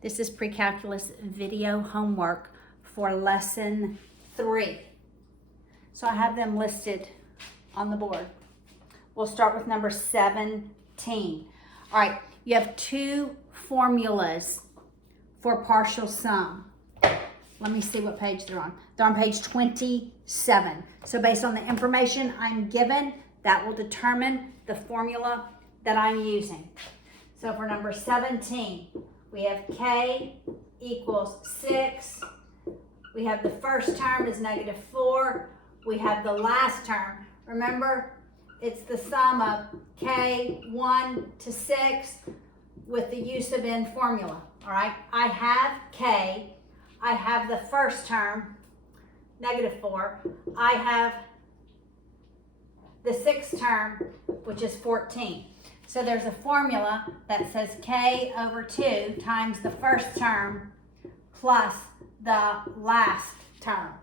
This is Precalculus video homework for lesson 3. So I have them listed on the board. We'll start with number 17. All right, you have two formulas for partial sum. Let me see what page they're on. They're on page 27. So based on the information I'm given, that will determine the formula that I'm using. So for number 17, we have k equals 6. We have the first term is -4. We have the last term. Remember, it's the sum of k 1 to 6 with the use of in formula. All right, I have k. I have the first term, -4. I have the sixth term, which is 14. So there's a formula that says k over 2 times the first term plus the last term.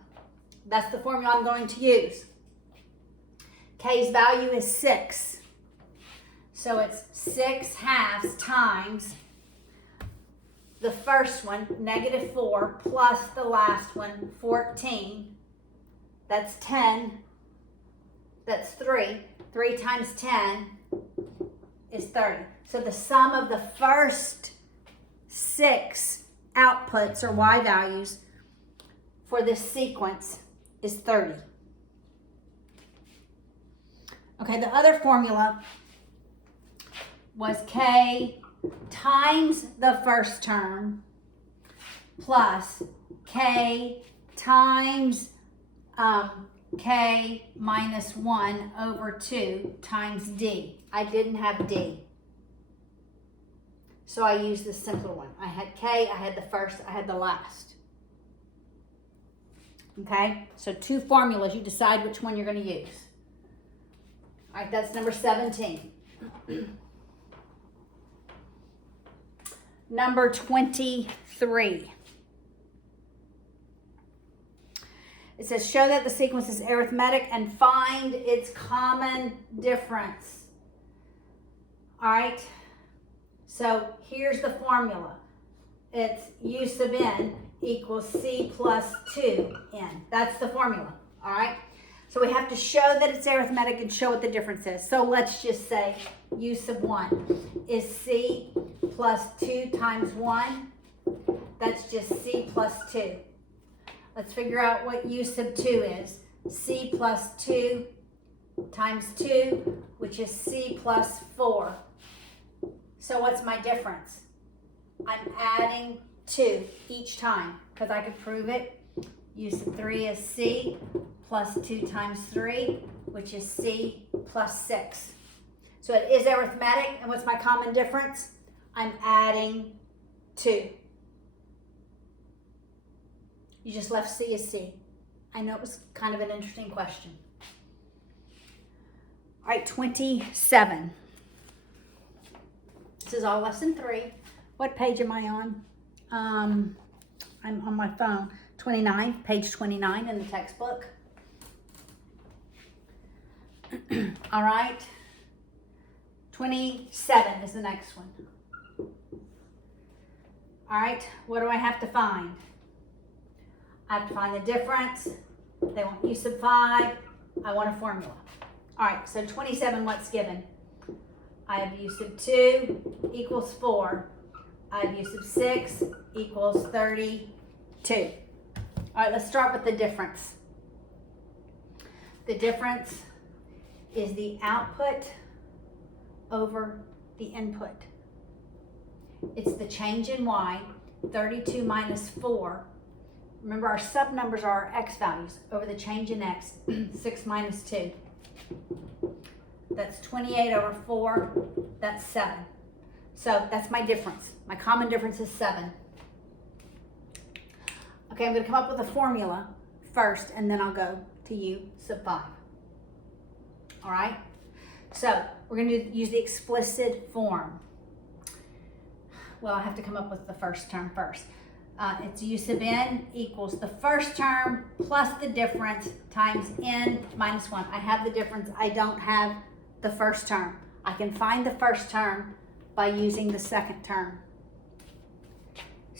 That's the formula I'm going to use. K's value is 6. So it's 6/2 times the first one, -4, plus the last one, 14. That's 10. That's 3. 3 times 10 is 30. So the sum of the first 6 outputs or y values for this sequence is 30. Okay, the other formula was k times the first term plus k times k minus 1 over 2 times d. I didn't have d. So I used the simpler one. I had k, I had the first, I had the last. Okay, so two formulas. You decide which one you're going to use. All right, that's number 17. Number 23. It says, show that the sequence is arithmetic and find its common difference. All right, so here's the formula. It's u sub n equals c plus 2n. That's the formula, all right? So we have to show that it's arithmetic and show what the difference is. So let's just say u sub 1 is c plus 2 times 1. That's just c plus 2. Let's figure out what u sub 2 is. C plus 2 times 2, which is c plus 4. So what's my difference? I'm adding 2 each time because I could prove it. U sub 3 is c plus 2 times 3, which is c plus 6. So it is arithmetic, and what's my common difference? I'm adding 2. You just left C as C. I know it was kind of an interesting question. All right, 27. This is all lesson 3. What page am I on? I'm on my phone. 29, page 29 in the textbook. All right. 27 is the next one. All right, what do I have to find? I have to find the difference. They want u sub 5. I want a formula. All right, so 27, what's given? I have u sub 2 equals 4. I have u sub 6 equals 32. All right, let's start with the difference. The difference is the output over the input. It's the change in y, 32 minus 4. Remember, our sub numbers are our x values over the change in x, 6 minus 2. That's 28 over 4, that's 7. So that's my difference. My common difference is 7. Okay, I'm going to come up with a formula first, and then I'll go to u sub 5. All right? So we're going to use the explicit form. Well, I have to come up with the first term first. It's u sub n equals the first term plus the difference times n minus 1. I have the difference. I don't have the first term. I can find the first term by using the second term.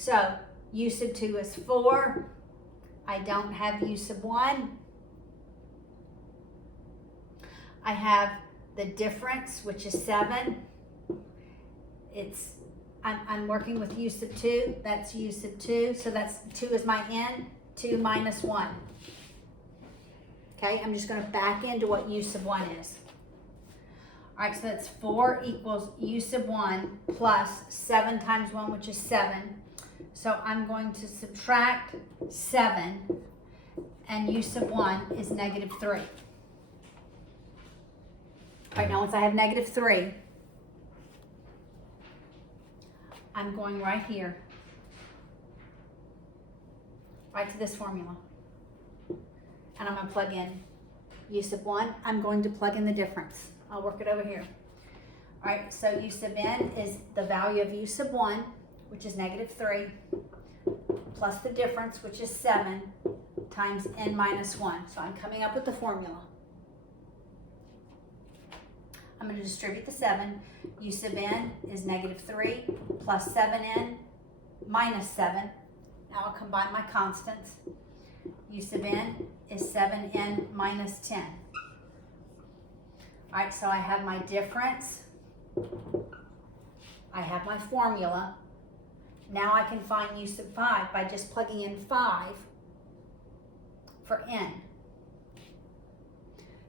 So u sub 2 is 4. I don't have u sub 1. I have the difference, which is 7. I'm working with u sub 2. That's u sub 2. So that's 2 is my n. 2 minus 1. Okay, I'm just going to back into what u sub 1 is. All right, so that's 4 equals u sub 1 plus 7 times 1, which is 7. So I'm going to subtract 7, and u sub 1 is negative 3. All right, now once I have negative 3, I'm going right here, right to this formula. And I'm going to plug in u sub 1. I'm going to plug in the difference. I'll work it over here. All right, so u sub n is the value of u sub 1, which is negative 3, plus the difference, which is 7, times n minus 1. So I'm coming up with the formula. I'm going to distribute the 7. U sub n is negative 3 plus 7n minus 7. Now I'll combine my constants. U sub n is 7n minus 10. All right, so I have my difference. I have my formula. Now I can find u sub 5 by just plugging in 5 for n.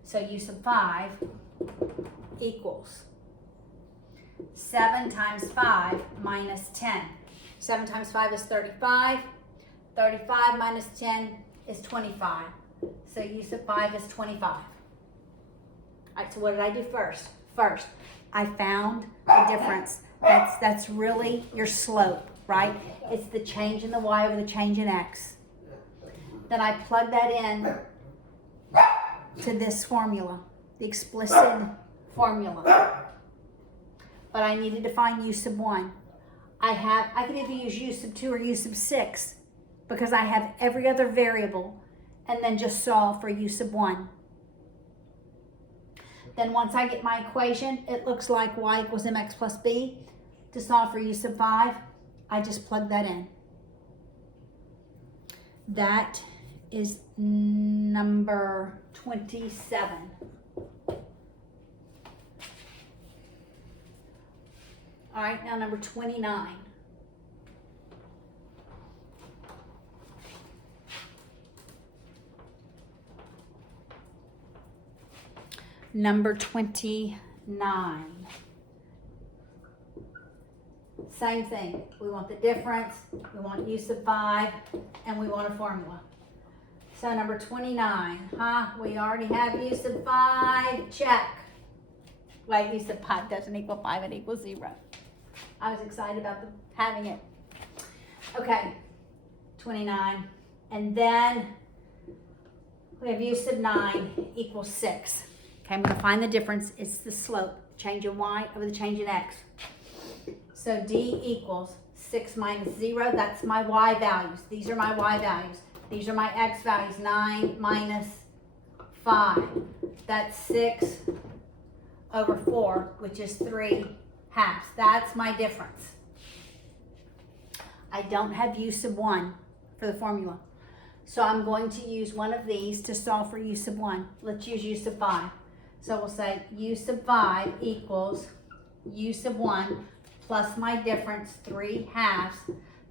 So u sub 5 equals 7 times 5 minus 10. 7 times 5 is 35. 35 minus 10 is 25. So u sub 5 is 25. All right, so what did I do first? First, I found the difference. That's really your slope, right? It's the change in the y over the change in x. Then I plug that in to this formula, the explicit formula. But I needed to find u sub 1. I could either use u sub 2 or u sub 6 because I have every other variable and then just solve for u sub 1. Then once I get my equation, it looks like y equals mx plus b. To solve for u sub 5, I just plug that in. That is number 27. All right, now number 29. Number 29. Same thing. We want the difference, we want u sub 5, and we want a formula. So number 29, we already have u sub 5, check. Wait, u sub 5 doesn't equal 5, it equals 0. I was excited about having it. Okay, 29. And then we have u sub 9 equals 6. Okay, I'm going to find the difference. It's the slope, change in y over the change in x. So d equals 6 minus 0. That's my y values. These are my y values. These are my x values. 9 minus 5. That's 6 over 4, which is 3 halves. That's my difference. I don't have u sub 1 for the formula. So I'm going to use one of these to solve for u sub 1. Let's use u sub 5. So we'll say u sub 5 equals u sub 1 plus my difference, 3 halves,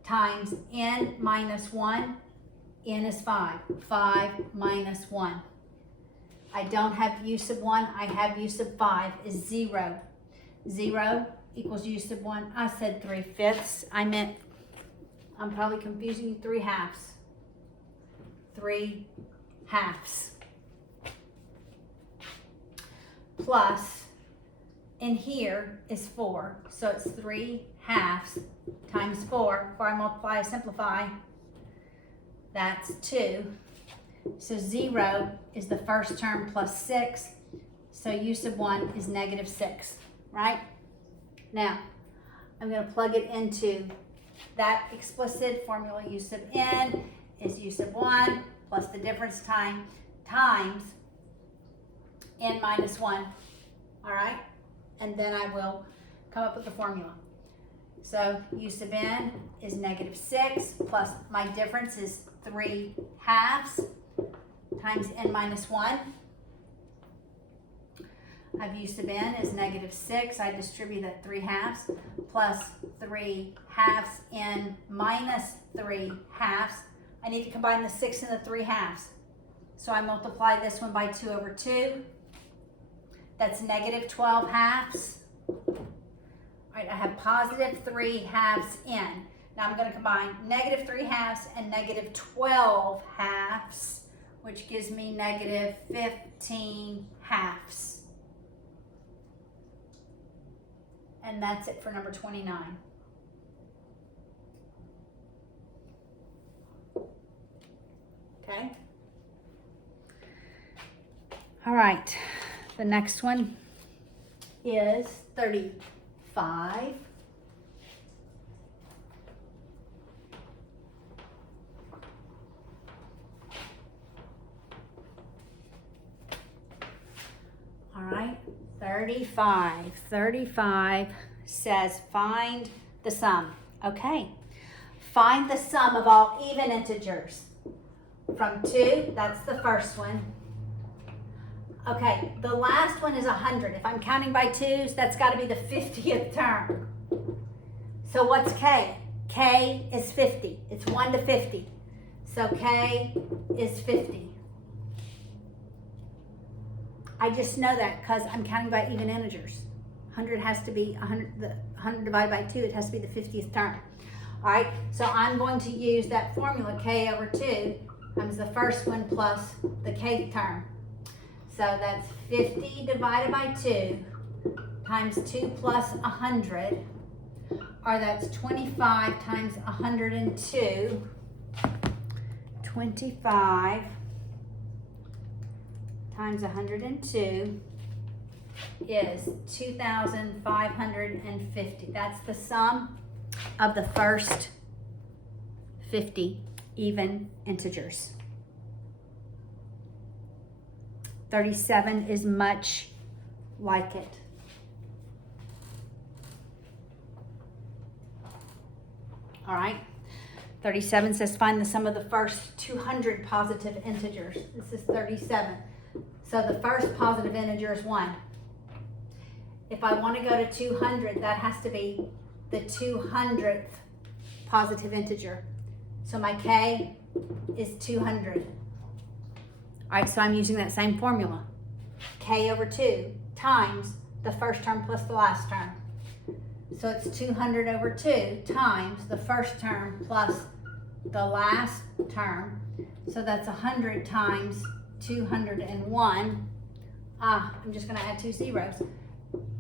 times n minus 1. N is 5. 5 minus 1. I don't have u sub 1. I have u sub 5 is 0. 0 equals u sub 1. I said 3/5. I meant, I'm probably confusing you, 3 halves. 3 halves. Plus, in here is 4. So it's 3 halves times 4. Before I multiply, I simplify. That's 2. So 0 is the first term plus 6. So u sub 1 is negative 6, right? Now, I'm going to plug it into that explicit formula. U sub n is u sub 1 plus the difference times n minus 1. All right? And then I will come up with the formula. So u sub n is -6 plus my difference is 3/2 times n minus 1. I have u sub n is -6. I distribute that 3/2 plus 3/2 n minus 3/2. I need to combine the 6 and the 3/2. So I multiply this one by 2 over 2. That's -12/2. All right, I have positive 3/2 n. Now I'm going to combine -3/2 and -12/2, which gives me -15/2. And that's it for number 29. Okay. All right. The next one is 35. All right, 35. 35 says find the sum. Okay, find the sum of all even integers. From 2, that's the first one. Okay, the last one is 100. If I'm counting by 2s, that's got to be the 50th term. So what's k? K is 50. It's 1 to 50. So k is 50. I just know that because I'm counting by even integers. 100 has to be 100. The 100 divided by 2, it has to be the 50th term. All right, so I'm going to use that formula, k over 2 times the first one plus the kth term. So that's 50 divided by 2 times 2 plus 100, or that's 25 times 102. 25 times 102 is 2,550. That's the sum of the first 50 even integers. 37 is much like it. All right. 37 says find the sum of the first 200 positive integers. This is 37. So the first positive integer is 1. If I want to go to 200, that has to be the 200th positive integer. So my k is 200. All right, so I'm using that same formula. K over 2 times the first term plus the last term. So it's 200 over 2 times the first term plus the last term. So that's 100 times 201. I'm just going to add 2 zeros.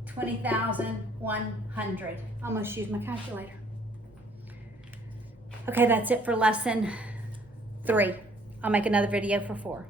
20,100. Almost used my calculator. Okay, that's it for lesson 3. I'll make another video for 4.